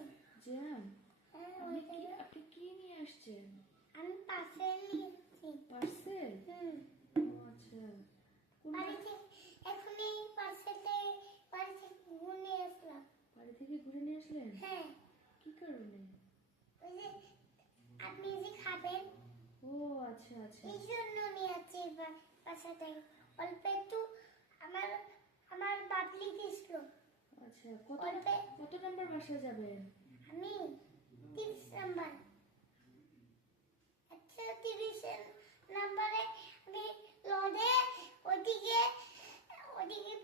আছে। জ্যাম? হ্যাঁ, আপনি কি নিয়ে আসছেন? আমি পার্সেল নিয়েছি। পার্সেল? ও আচ্ছা। এখনই পার্সেলটা বাড়ি থেকে ঘুরে নিয়ে আসলাম। বাড়ি থেকে ঘুরে নিয়ে আসলেন? হ্যাঁ। কি কারণে? ওই যে আপনি যে খাবেন। ও আচ্ছা আচ্ছা। এই জন্য নিয়ে আসছি পার্সেলটা। অল্প একটু আমার আমার বাবলি দিছিল। আচ্ছা, কত নাম্বার বাসায় যাবেন? আমি 30 নাম্বার। আচ্ছা, 30 নাম্বারে আমি লোডে ওদিকে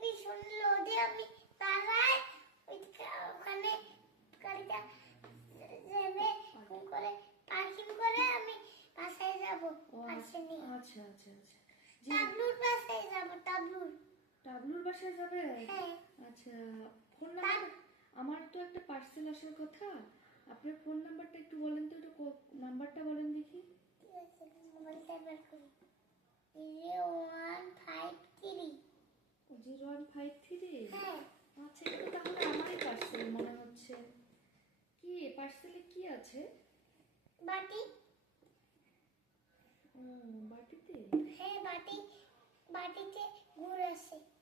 পিছন লোডে আমি দাঁড়াই। ওখানে গাড়িটা যাবে করে পার্কিং করে আমি বাসায় যাব। আচ্ছা আচ্ছা আচ্ছা। টাবলুর বাসায় যাব। টাবলুর বাসায় যাবে? হ্যাঁ। আচ্ছা, ফোন নাম্বার? আমার তো একটা পার্সেল আসার কথা। আপনার ফোন নাম্বারটা একটু বলেন তো, একটু নাম্বারটা বলেন দেখি। ঠিক আছে, মোবাইলটা বের করি। 0153। 0153? হ্যাঁ। আচ্ছা, এটা তো তাহলে আমারই পার্সেল মনে হচ্ছে। কি পার্সেলে কি আছে? বাটি। ও, বাটিতে? হ্যাঁ, বাটিতে গুড় আছে।